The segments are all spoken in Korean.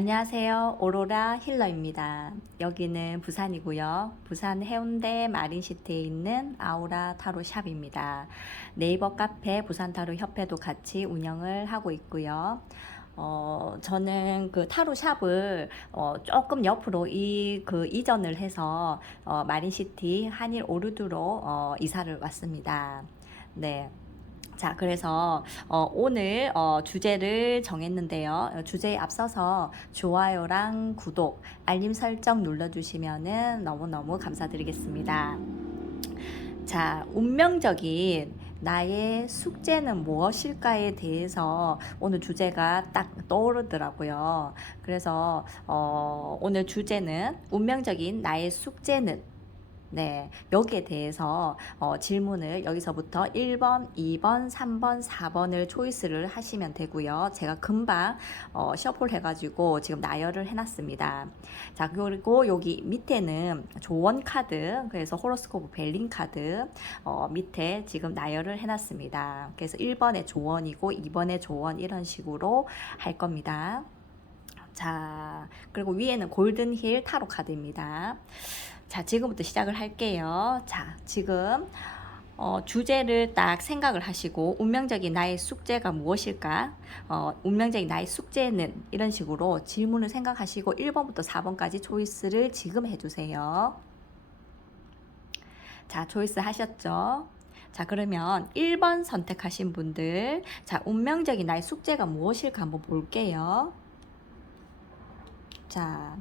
안녕하세요. 오로라 힐러입니다. 여기는 부산이고요. 부산 해운대 마린시티에 있는 아우라 타로 샵입니다. 네이버 카페 부산 타로 협회도 같이 운영을 하고 있고요. 어, 저는 그 타로 샵을 어, 조금 옆으로 이 그 이전을 해서 어, 마린시티 한일 오르드로 어, 이사를 왔습니다. 네. 자, 그래서 어, 오늘 어, 주제를 정했는데요. 어, 주제에 앞서서 좋아요랑 구독, 알림 설정 눌러주시면은 너무너무 감사드리겠습니다. 자, 운명적인 나의 숙제는 무엇일까에 대해서 오늘 주제가 딱 떠오르더라고요. 그래서 어, 오늘 주제는 운명적인 나의 숙제는 네, 여기에 대해서 어, 질문을 여기서부터 1번, 2번, 3번, 4번을 초이스를 하시면 되고요. 제가 금방 어, 셔플 해가지고 지금 나열을 해놨습니다. 자, 그리고 여기 밑에는 조언 카드, 그래서 호로스코프 벨링 카드 어, 밑에 지금 나열을 해놨습니다. 그래서 1번의 조언이고 2번의 조언 이런 식으로 할 겁니다. 자, 그리고 위에는 골든 힐 타로 카드입니다. 자, 지금부터 시작을 할게요. 자, 지금 어, 주제를 딱 생각을 하시고 운명적인 나의 숙제가 무엇일까? 어, 운명적인 나의 숙제는 이런 식으로 질문을 생각하시고 1번부터 4번까지 초이스를 지금 해주세요. 자, 초이스 하셨죠? 자, 그러면 1번 선택하신 분들, 자, 운명적인 나의 숙제가 무엇일까 한번 볼게요. 자,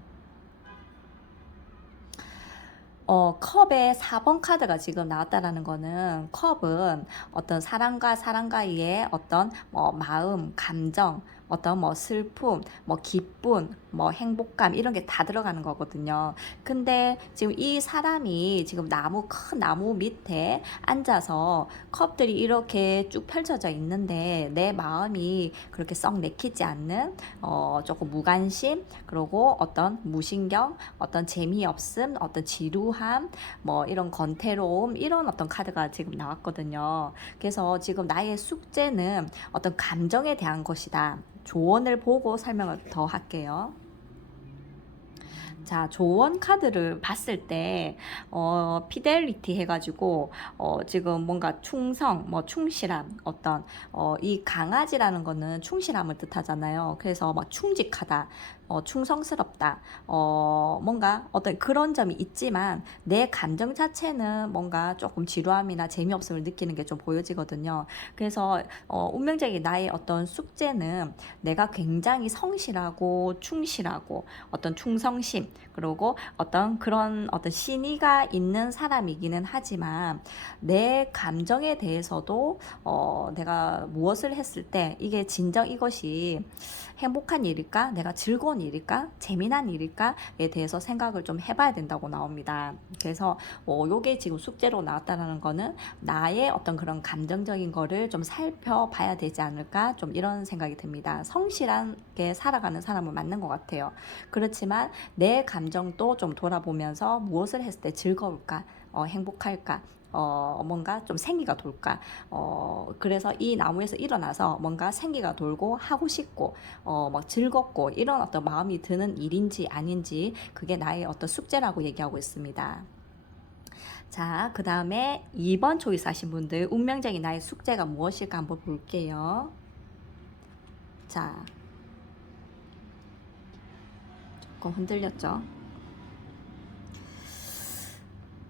어, 컵에 4번 카드가 지금 나왔다라는 거는 컵은 어떤 사람과 사람 과의 어떤 뭐 마음, 감정, 어떤 뭐 슬픔, 뭐 기쁨, 뭐 행복감 이런 게 다 들어가는 거거든요. 근데 지금 이 사람이 지금 나무 큰 나무 밑에 앉아서 컵들이 이렇게 쭉 펼쳐져 있는데 내 마음이 그렇게 썩 내키지 않는 어 조금 무관심 그리고 어떤 무신경, 어떤 재미없음, 어떤 지루함, 뭐 이런 건태로움 이런 어떤 카드가 지금 나왔거든요. 그래서 지금 나의 숙제는 어떤 감정에 대한 것이다. 조언을 보고 설명을 더 할게요. 자, 조언 카드를 봤을 때, 어, 피델리티 해가지고, 어, 지금 뭔가 충성, 뭐, 충실함, 어떤, 어, 이 강아지라는 거는 충실함을 뜻하잖아요. 그래서 막 충직하다, 어, 충성스럽다, 어, 뭔가 어떤 그런 점이 있지만, 내 감정 자체는 뭔가 조금 지루함이나 재미없음을 느끼는 게 좀 보여지거든요. 그래서, 어, 운명적인 나의 어떤 숙제는 내가 굉장히 성실하고 충실하고, 어떤 충성심, 그리고 어떤 그런 어떤 신의가 있는 사람이기는 하지만 내 감정에 대해서도 어, 내가 무엇을 했을 때 이게 진정 이것이 행복한 일일까? 내가 즐거운 일일까? 재미난 일일까?에 대해서 생각을 좀 해봐야 된다고 나옵니다. 그래서 어, 요게 지금 숙제로 나왔다는 거는 나의 어떤 그런 감정적인 거를 좀 살펴봐야 되지 않을까? 좀 이런 생각이 듭니다. 성실하게 살아가는 사람은 맞는 것 같아요. 그렇지만 내 감정도 좀 돌아보면서 무엇을 했을 때 즐거울까? 어, 행복할까? 어, 뭔가 좀 생기가 돌까. 어, 그래서 이 나무에서 일어나서 뭔가 생기가 돌고 하고 싶고, 어, 막 즐겁고 이런 어떤 마음이 드는 일인지 아닌지 그게 나의 어떤 숙제라고 얘기하고 있습니다. 자, 그 다음에 2번 초이스 하신 분들, 운명적인 나의 숙제가 무엇일까 한번 볼게요. 자, 조금 흔들렸죠?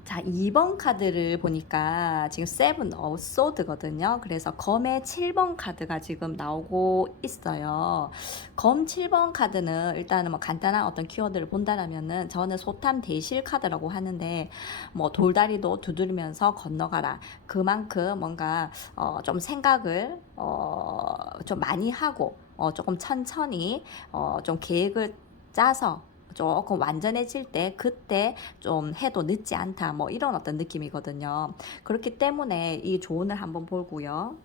자, 2번 카드를 보니까 지금 세븐 어 소드거든요. 그래서 검의 7번 카드가 지금 나오고 있어요. 검 7번 카드는 일단은 뭐 간단한 어떤 키워드를 본다라면은 저는 소탐 대실 카드라고 하는데 뭐 돌다리도 두드리면서 건너가라. 그만큼 뭔가 어 좀 생각을 어 좀 많이 하고 어 조금 천천히 어 좀 계획을 짜서 조금 완전해질 때 그때 좀 해도 늦지 않다 뭐 이런 어떤 느낌이거든요. 그렇기 때문에 이 조언을 한번 보고요.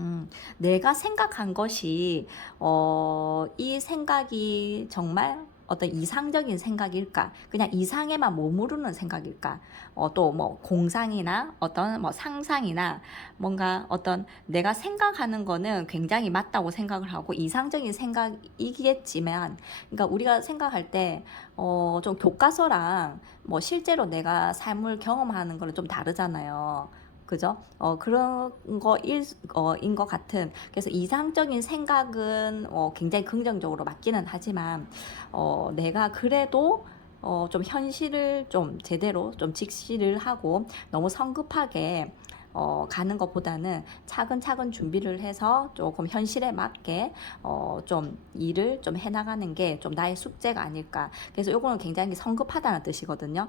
음, 내가 생각한 것이 어, 이 생각이 정말 어떤 이상적인 생각일까? 그냥 이상에만 머무르는 생각일까? 어, 또 뭐 공상이나 어떤 뭐 상상이나 뭔가 어떤 내가 생각하는 거는 굉장히 맞다고 생각을 하고 이상적인 생각이겠지만, 그러니까 우리가 생각할 때, 어, 좀 교과서랑 뭐 실제로 내가 삶을 경험하는 거는 좀 다르잖아요. 그죠? 어, 그런 거일, 어, 인것 같은. 그래서 이상적인 생각은 어, 굉장히 긍정적으로 맞기는 하지만, 어, 내가 그래도 어, 좀 현실을 좀 제대로 좀 직시를 하고 너무 성급하게 어, 가는 것보다는 차근차근 준비를 해서 조금 현실에 맞게 어, 좀 일을 좀 해나가는 게 좀 나의 숙제가 아닐까. 그래서 요거는 굉장히 성급하다는 뜻이거든요.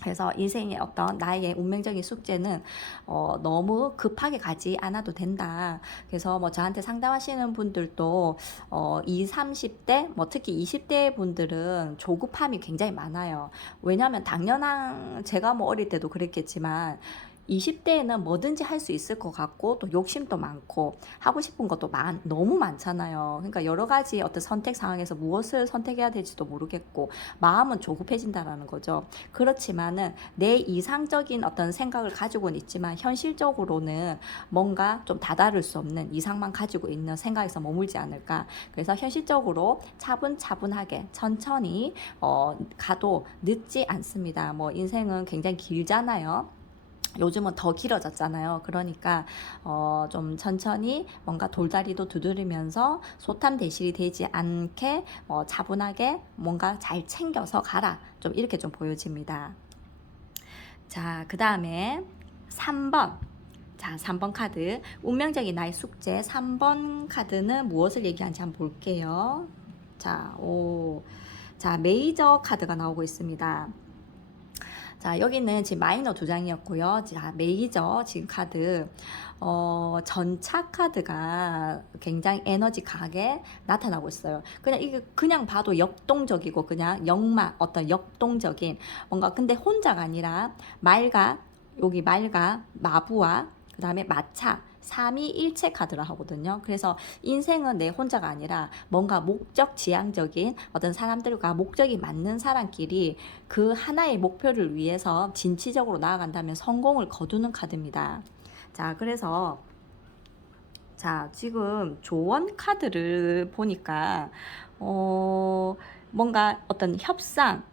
그래서 인생의 어떤 나의 운명적인 숙제는 어, 너무 급하게 가지 않아도 된다. 그래서 뭐 저한테 상담하시는 분들도 어, 20, 30대, 뭐 특히 20대 분들은 조급함이 굉장히 많아요. 왜냐하면 당연한 제가 뭐 어릴 때도 그랬겠지만 20대에는 뭐든지 할 수 있을 것 같고 또 욕심도 많고 하고 싶은 것도 많, 너무 많잖아요. 그러니까 여러 가지 어떤 선택 상황에서 무엇을 선택해야 될지도 모르겠고 마음은 조급해진다라는 거죠. 그렇지만은 내 이상적인 어떤 생각을 가지고는 있지만 현실적으로는 뭔가 좀 다다를 수 없는 이상만 가지고 있는 생각에서 머물지 않을까. 그래서 현실적으로 차분차분하게 천천히 어, 가도 늦지 않습니다. 뭐 인생은 굉장히 길잖아요. 요즘은 더 길어졌잖아요. 그러니까 어, 좀 천천히 뭔가 돌다리도 두드리면서 소탐 대실이 되지 않게 어, 차분하게 뭔가 잘 챙겨서 가라. 좀 이렇게 좀 보여집니다. 자, 그 다음에 3번. 자, 3번 카드. 운명적인 나의 숙제. 3번 카드는 무엇을 얘기하는지 한번 볼게요. 자, 오. 자, 메이저 카드가 나오고 있습니다. 자, 여기는 지금 마이너 두 장이었고요. 자, 메이저 지금 카드. 어, 전차 카드가 굉장히 에너지 강하게 나타나고 있어요. 그냥 이게 그냥 봐도 역동적이고 그냥 역마 어떤 역동적인 뭔가 근데 혼자가 아니라 말과 여기 말과 마부와 그 다음에 마차 삼위일체 카드라 하거든요. 그래서 인생은 내 혼자가 아니라 뭔가 목적 지향적인 어떤 사람들과 목적이 맞는 사람끼리 그 하나의 목표를 위해서 진취적으로 나아간다면 성공을 거두는 카드입니다. 자, 그래서 자, 지금 조언 카드를 보니까 어 뭔가 어떤 협상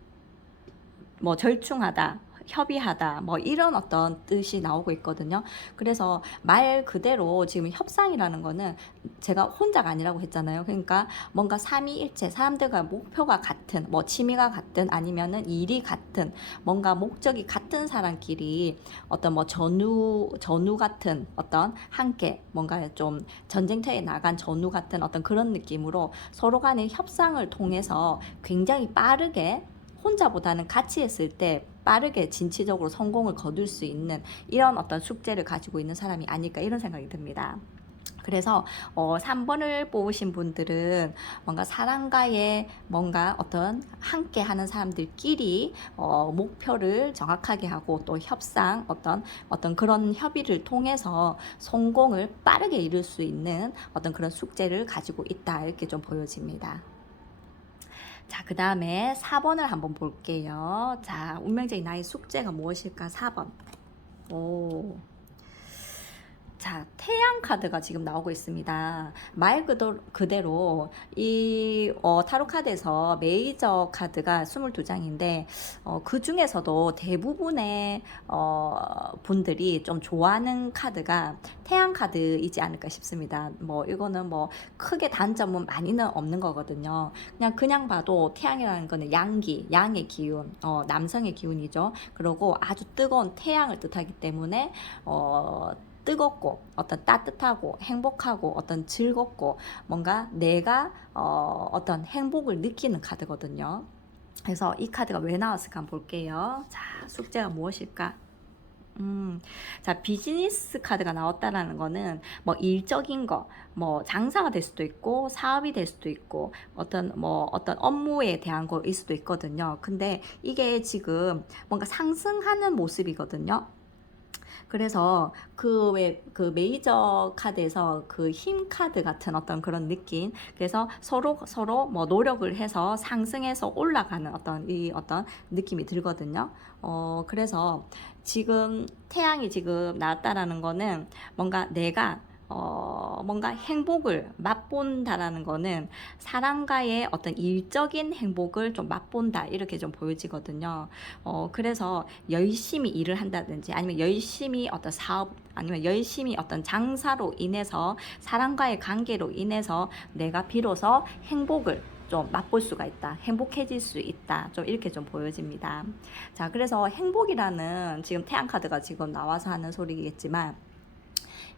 뭐 절충하다 협의하다 뭐 이런 어떤 뜻이 나오고 있거든요. 그래서 말 그대로 지금 협상이라는 거는 제가 혼자가 아니라고 했잖아요. 그러니까 뭔가 삼위일체 사람들과 목표가 같은 뭐 취미가 같은 아니면은 일이 같은 뭔가 목적이 같은 사람끼리 어떤 뭐 전우 전우 같은 어떤 함께 뭔가 좀 전쟁터에 나간 전우 같은 어떤 그런 느낌으로 서로 간의 협상을 통해서 굉장히 빠르게 혼자보다는 같이 했을 때 빠르게 진취적으로 성공을 거둘 수 있는 이런 어떤 숙제를 가지고 있는 사람이 아닐까 이런 생각이 듭니다. 그래서 어, 3번을 뽑으신 분들은 뭔가 사람과의 뭔가 어떤 함께 하는 사람들끼리 어, 목표를 정확하게 하고 또 협상 어떤 어떤 그런 협의를 통해서 성공을 빠르게 이룰 수 있는 어떤 그런 숙제를 가지고 있다 이렇게 좀 보여집니다. 자, 그 다음에 4번을 한번 볼게요. 자, 운명적인 나의 숙제가 무엇일까? 4번. 오. 자, 태양 카드가 지금 나오고 있습니다. 말 그대로, 이 어, 타로 카드에서 메이저 카드가 22장인데 어, 그 중에서도 대부분의 어, 분들이 좀 좋아하는 카드가 태양 카드이지 않을까 싶습니다. 뭐 이거는 뭐 크게 단점은 많이는 없는 거거든요. 그냥 그냥 봐도 태양이라는 거는 양기, 양의 기운, 어, 남성의 기운이죠. 그리고 아주 뜨거운 태양을 뜻하기 때문에 어, 뜨겁고 어떤 따뜻하고 행복하고 어떤 즐겁고 뭔가 내가 어, 어떤 행복을 느끼는 카드거든요. 그래서 이 카드가 왜 나왔을까 한번 볼게요. 자, 숙제가 무엇일까? 음, 자, 비즈니스 카드가 나왔다라는 거는 뭐 일적인 거, 뭐 장사가 될 수도 있고 사업이 될 수도 있고 어떤 뭐 어떤 업무에 대한 거일 수도 있거든요. 근데 이게 지금 뭔가 상승하는 모습이거든요. 그래서 그 왜 그 메이저 카드에서 그 힘 카드 같은 어떤 그런 느낌. 그래서 서로 서로 뭐 노력을 해서 상승해서 올라가는 어떤 이 어떤 느낌이 들거든요. 어 그래서 지금 태양이 지금 나왔다라는 거는 뭔가 내가 어, 뭔가 행복을 맛본다라는 거는 사람과의 어떤 일적인 행복을 좀 맛본다 이렇게 좀 보여지거든요. 어, 그래서 열심히 일을 한다든지 아니면 열심히 어떤 사업 아니면 열심히 어떤 장사로 인해서 사람과의 관계로 인해서 내가 비로소 행복을 좀 맛볼 수가 있다. 행복해질 수 있다. 좀 이렇게 좀 보여집니다. 자, 그래서 행복이라는 지금 태양 카드가 지금 나와서 하는 소리겠지만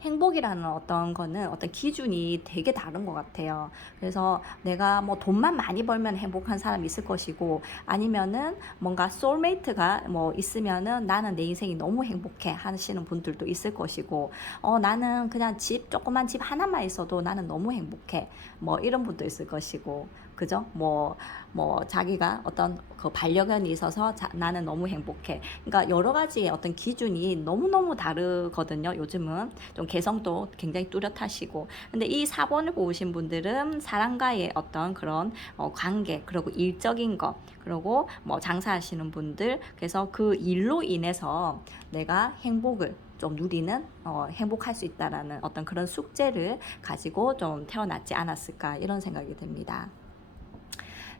행복이라는 어떤 거는 어떤 기준이 되게 다른 것 같아요. 그래서 내가 뭐 돈만 많이 벌면 행복한 사람이 있을 것이고 아니면은 뭔가 소울메이트가 뭐 있으면은 나는 내 인생이 너무 행복해 하시는 분들도 있을 것이고 어 나는 그냥 집 조그만 집 하나만 있어도 나는 너무 행복해 뭐 이런 분도 있을 것이고 그죠? 뭐, 뭐, 자기가 어떤 그 반려견이 있어서 자, 나는 너무 행복해. 그러니까 여러 가지의 어떤 기준이 너무너무 다르거든요. 요즘은 좀 개성도 굉장히 뚜렷하시고. 근데 이 4번을 보신 분들은 사람과의 어떤 그런 어, 관계, 그리고 일적인 것, 그리고 뭐 장사하시는 분들, 그래서 그 일로 인해서 내가 행복을 좀 누리는 어, 행복할 수 있다라는 어떤 그런 숙제를 가지고 좀 태어났지 않았을까 이런 생각이 듭니다.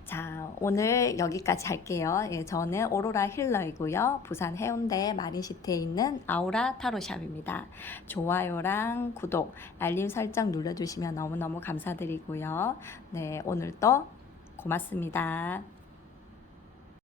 자, 오늘 여기까지 할게요. 예, 저는 오로라 힐러이고요. 부산 해운대 마린시티에 있는 아우라 타로샵입니다. 좋아요랑 구독, 알림 설정 눌러주시면 너무너무 감사드리고요. 네, 오늘도 고맙습니다.